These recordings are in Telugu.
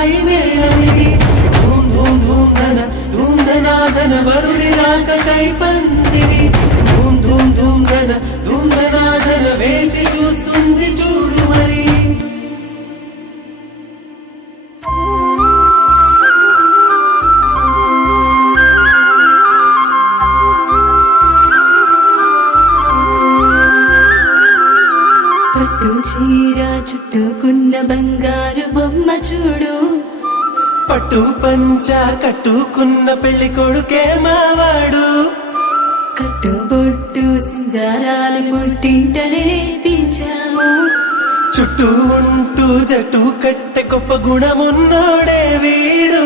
సన్నాయి మేళమిది ధూమ్ ధూమ్ ధూమ్ ధన వరుడి రాకకై పందిరి ధూమ్ ధూమ్ ధూమ్ ధన వేచి చూస్తుంది చూడు మరి. పట్టు చీర చుట్టుకున్న బంగారు బొమ్మ చూడు, పట్టు పంచ కట్టుకున్న పెళ్లి కొడుకే మావాడు, కట్టుబొట్టు సింగారాలు పుట్టింటనే నేర్పించాము, చుట్టూ ఉంటూ జట్టు కట్టె గొప్ప గుణమున్నోడే వీడు,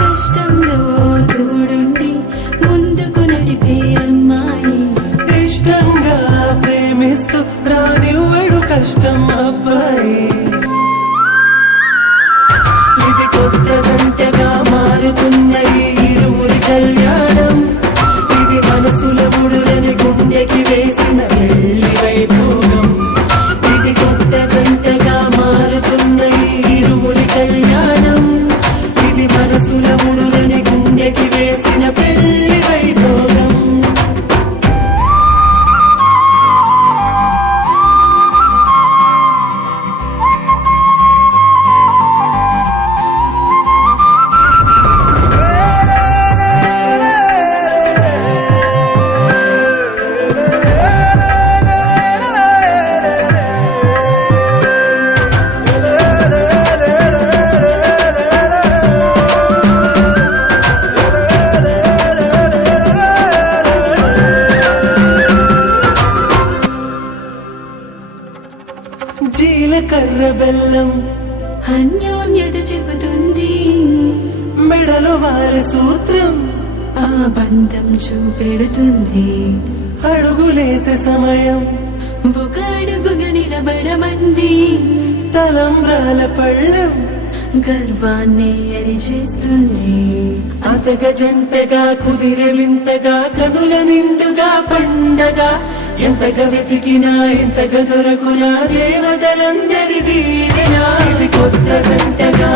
కష్టంలో తోడుండి ముందుకు నడిపే అమ్మాయి, ఇష్టంగా ప్రేమిస్తూ రానివ్వడు కష్టం అబ్బాయి. ఇది కొత్త జంటగా మారుతున్న ఈ ఇరువురి కళ్యాణం, ఇది మనసుల ముడులని గుండెకి వేసిన పెళ్లి వైభోగం. ఇది కొత్త జంటగా మారుతున్న ఈ ఇరువురి కళ్యాణం, ఇది మనసుల ముడులని గుండెకి వేసిన పెళ్లి వైభోగం. జీలకర్ర బెల్లం అన్యోన్యత చెబుతుంది, మెడలో వారి సూత్రం ఆ బంధం చూపెడుతుంది, అడుగులేసే సమయం ఒక అడుగుగా నిలబడమంది, తలంబ్రాల పళ్ళం గర్వాన్ని అడిచేస్తుంది, అతగ జంటగా కుదిరే వింతగా కనుల నిండుగా పండగా, ఎంతగా వెతికినా ఎంతగా దొరకునా దేవతలందరి దీవెనా. ఇది కొత్త జంటగా